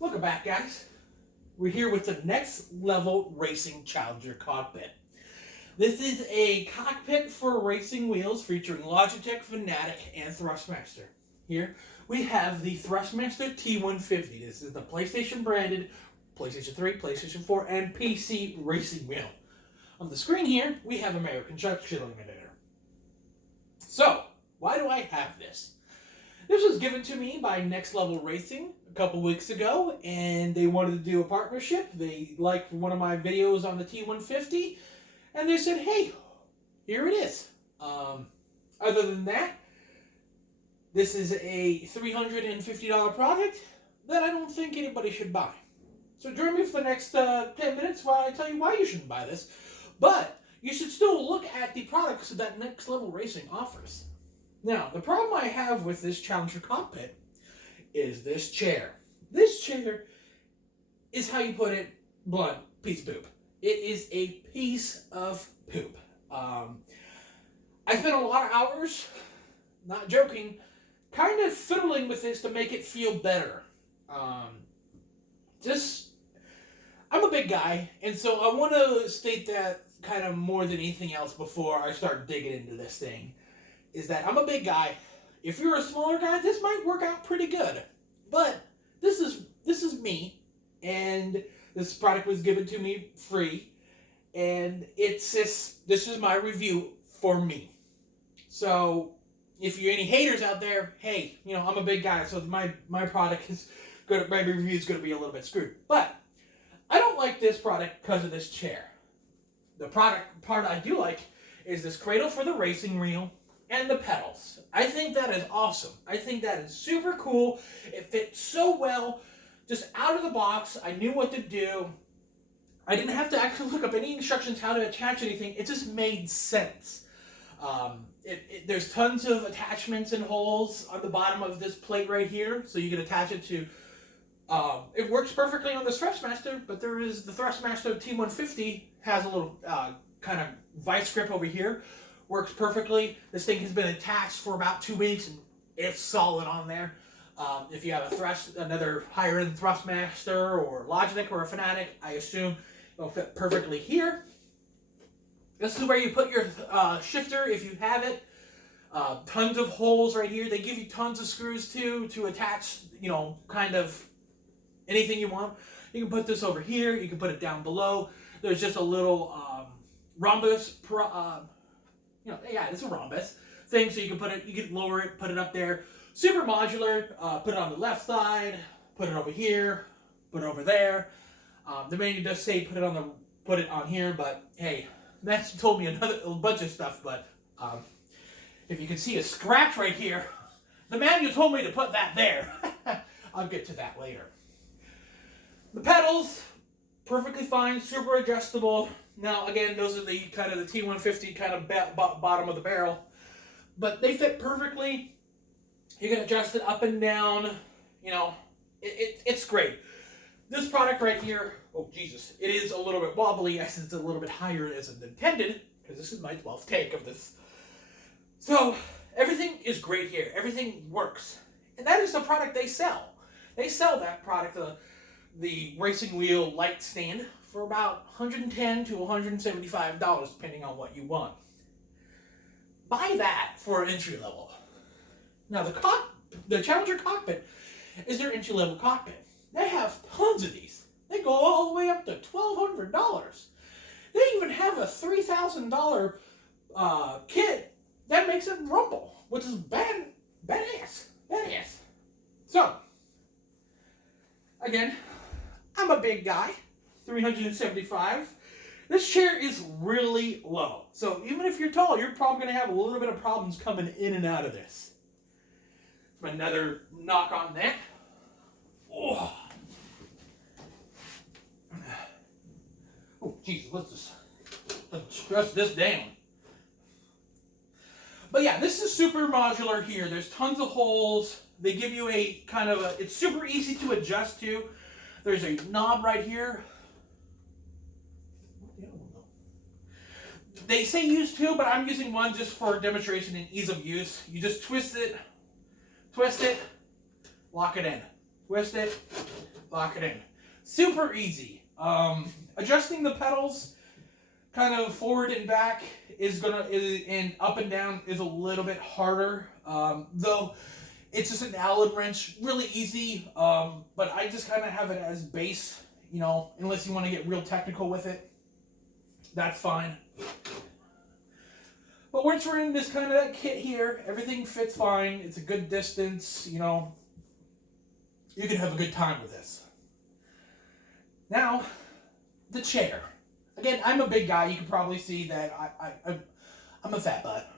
Welcome back, guys. We're here with the next level racing challenger cockpit. This is a cockpit for racing wheels featuring Logitech, Fanatic, and Thrustmaster. Here we have the Thrustmaster T150. This is the PlayStation branded PlayStation 3, PlayStation 4, and PC racing wheel. On the screen here, we have American Truck Eliminator. So, why do I have this? This was given to me by Next Level Racing a couple weeks ago, and they wanted to do a partnership. They liked one of my videos on the T150, and they said, hey, here it is. Other than that, this is a $350 product that I don't think anybody should buy. So join me for the next 10 minutes while I tell you why you shouldn't buy this. But you should still look at the products that Next Level Racing offers. Now, the problem I have with this Challenger cockpit is this chair. This chair is, how you put it, blunt, piece of poop. It is a piece of poop. I spent a lot of hours, not joking, kind of fiddling with this to make it feel better. I'm a big guy, and so I want to state that kind of more than anything else before I start digging into this thing. Is that I'm a big guy. If you're a smaller guy, this might work out pretty good. But this is me, and this product was given to me free, and this is my review for me. So if you're any haters out there, hey, I'm a big guy, so my product is good. My review is going to be a little bit screwed. But I don't like this product because of this chair. The part I do like is this cradle for the racing wheel and the pedals. I think that is awesome. I think that is super cool. It fits so well, just out of the box. I knew what to do. I didn't have to actually look up any instructions how to attach anything. It just made sense. There's tons of attachments and holes on the bottom of this plate right here, so you can attach it to. It works perfectly on the Thrustmaster, but there is the Thrustmaster T150 has a little kind of vice grip over here. Works perfectly. This thing has been attached for about 2 weeks, and it's solid on there. If you have another higher-end Thrustmaster or Logitech or a Fanatic, I assume it'll fit perfectly here. This is where you put your shifter if you have it. Tons of holes right here. They give you tons of screws too to attach, kind of anything you want. You can put this over here. You can put it down below. There's just a little rhombus. It's a rhombus thing, so you can lower it, put it up there. Super modular. Put it on the left side. Put it over here. Put it over there. The menu does say put it on here, but hey, that's told me a bunch of stuff. But if you can see a scratch right here, the manual told me to put that there. I'll get to that later. The pedals, perfectly fine, super adjustable. Now, again, those are the kind of the T150 kind of bottom of the barrel. But they fit perfectly. You can adjust it up and down. It's great. This product right here, oh, Jesus, it is a little bit wobbly as it's a little bit higher as intended, because this is my 12th take of this. So, everything is great here. Everything works. And that is the product they sell. They sell that product, the racing wheel Lite stand, for about $110 to $175, depending on what you want. Buy that for entry level. Now, the Challenger cockpit is their entry level cockpit. They have tons of these. They go all the way up to $1,200. They even have a $3,000 kit that makes it rumble, which is badass. So, again, I'm a big guy, 375. This chair is really low. So even if you're tall, you're probably going to have a little bit of problems coming in and out of this. Another knock on that. Oh, geez, let's stress this down. But yeah, this is super modular here. There's tons of holes. They give you a kind of it's super easy to adjust to. There's a knob right here. They say use two, but I'm using one just for demonstration and ease of use. You just twist it, lock it in. Twist it, lock it in. Super easy. Adjusting the pedals kind of forward and back and up and down is a little bit harder. Though it's just an Allen wrench, really easy. But I just kind of have it as base, you know, unless you want to get real technical with it. That's fine. But once we're in this kind of kit here, everything fits fine. It's a good distance, you know. You can have a good time with this. Now, the chair. Again, I'm a big guy. You can probably see that I'm a fat butt.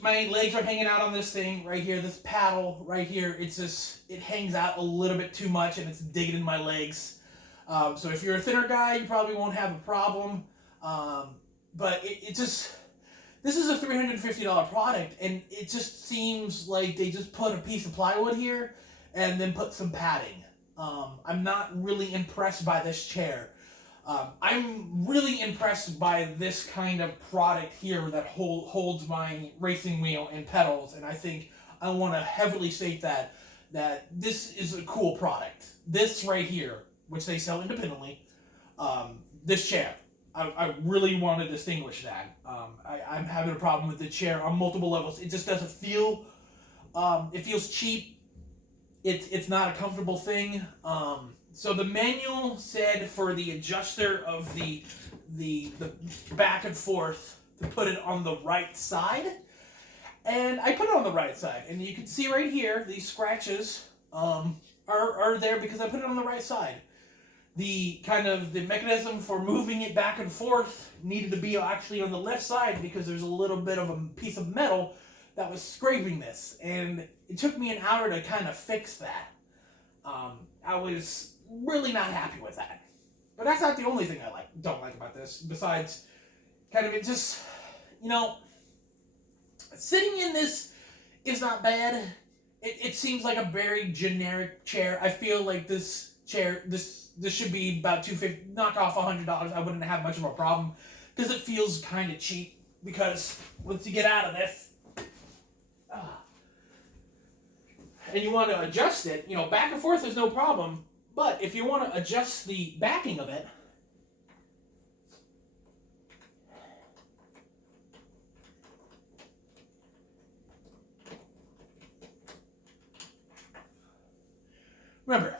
My legs are hanging out on this thing right here, this paddle right here. It hangs out a little bit too much and it's digging in my legs. So if you're a thinner guy, you probably won't have a problem. But this is a $350 product, and it just seems like they just put a piece of plywood here and then put some padding. I'm not really impressed by this chair. I'm really impressed by this kind of product here that holds my racing wheel and pedals, and I think I want to heavily state that this is a cool product. This right here, which they sell independently, this chair, I really want to distinguish that. I'm having a problem with the chair on multiple levels. It just doesn't feel, it feels cheap. It's not a comfortable thing. So the manual said for the adjuster of the back and forth to put it on the right side. And I put it on the right side. And you can see right here, these scratches are there because I put it on the right side. The mechanism for moving it back and forth needed to be actually on the left side because there's a little bit of a piece of metal that was scraping this. And it took me an hour to kind of fix that. I was really not happy with that. But that's not the only thing I don't like about this. Besides, kind of it just, you know, sitting in this is not bad. It seems like a very generic chair. I feel like this chair, this should be about $250, knock off $100. I wouldn't have much of a problem because it feels kind of cheap. Because once you get out of this, and you want to adjust it, you know, back and forth is no problem. But if you want to adjust the backing of it, remember,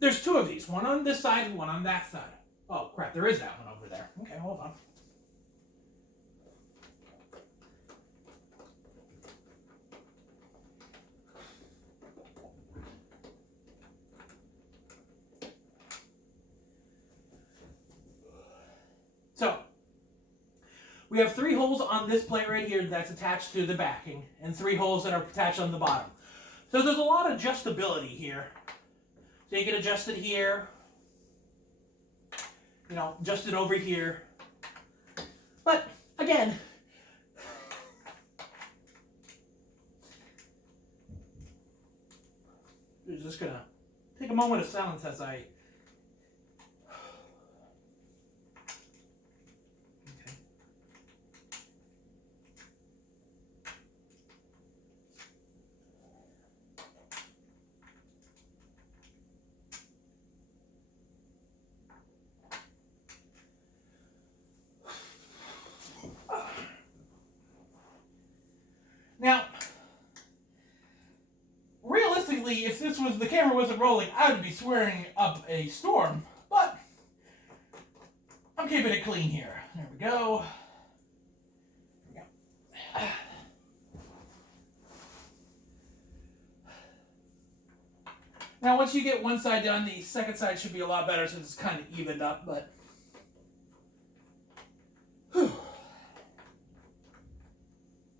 there's two of these. One on this side and one on that side. Oh, crap, there is that one over there. Okay, hold on. So, we have 3 holes on this plate right here that's attached to the backing, and 3 holes that are attached on the bottom. So there's a lot of adjustability here. So you can adjust it here, you know, adjust it over here. But, again, I'm just going to take a moment of silence as I... Now, realistically, if the camera wasn't rolling, I would be swearing up a storm. But I'm keeping it clean here. There we go. There we go. Now, once you get one side done, the second side should be a lot better since it's kind of evened up. But whew.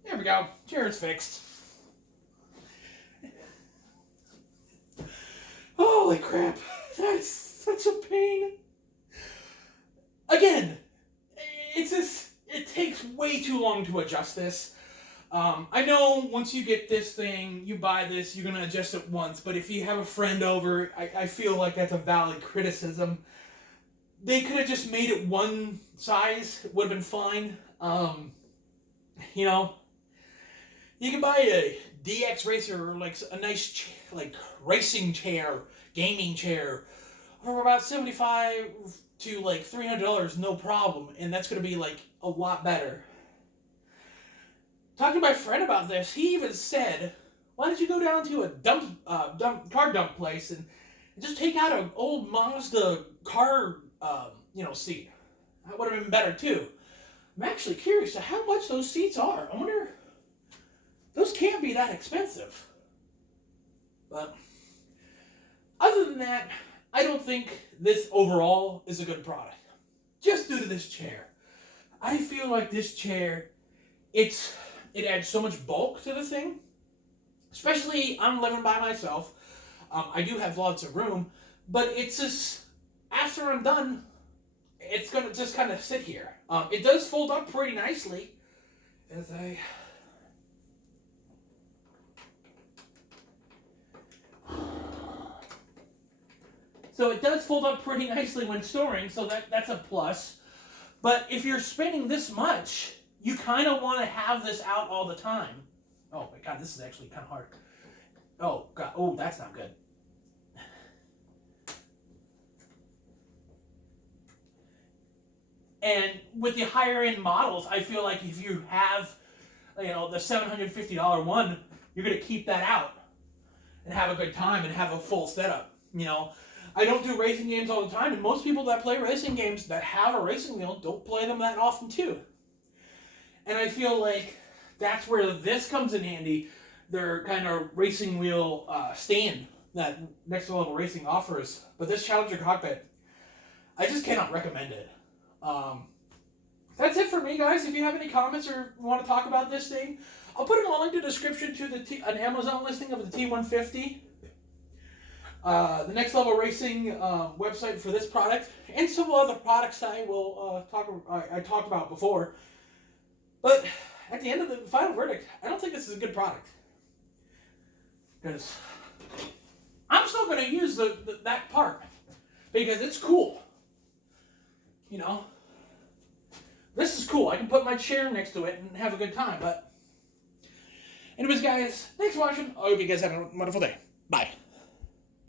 There we go. Chair is fixed. Holy crap. That's such a pain. Again, it takes way too long to adjust this. I know once you get this thing, you buy this, you're going to adjust it once. But if you have a friend over, I feel like that's a valid criticism. They could have just made it one size. It would have been fine. You know, you can buy a DX Racer or like a nice like racing chair, gaming chair for about $75 to like $300, no problem, and that's gonna be like a lot better. Talking to my friend about this, he even said, "Why don't you go down to a car dump place and just take out an old Mazda car, seat? That would have been better too." I'm actually curious to how much those seats are. I wonder. Those can't be that expensive. But other than that, I don't think this overall is a good product. Just due to this chair. I feel like this chair, it adds so much bulk to the thing. Especially, I'm living by myself. I do have lots of room. But it's just, after I'm done, it's going to just kind of sit here. It does fold up pretty nicely. As I... So it does fold up pretty nicely when storing, so that's a plus. But if you're spending this much, you kind of want to have this out all the time. Oh my god, this is actually kind of hard. Oh god, oh, that's not good. And with the higher end models, I feel like if you have, the $750 one, you're going to keep that out and have a good time and have a full setup, I don't do racing games all the time, and most people that play racing games that have a racing wheel don't play them that often too. And I feel like that's where this comes in handy, their kind of racing wheel stand that Next Level Racing offers. But this Challenger Cockpit, I just cannot recommend it. That's it for me, guys. If you have any comments or want to talk about this thing, I'll put a link in the description to an Amazon listing of the T150. The Next Level Racing website for this product, and some other products I will I talked about before. But at the end of the final verdict, I don't think this is a good product, because I'm still going to use that part because it's cool. This is cool. I can put my chair next to it and have a good time. But anyways, guys, thanks for watching. I hope you guys have a wonderful day. Bye.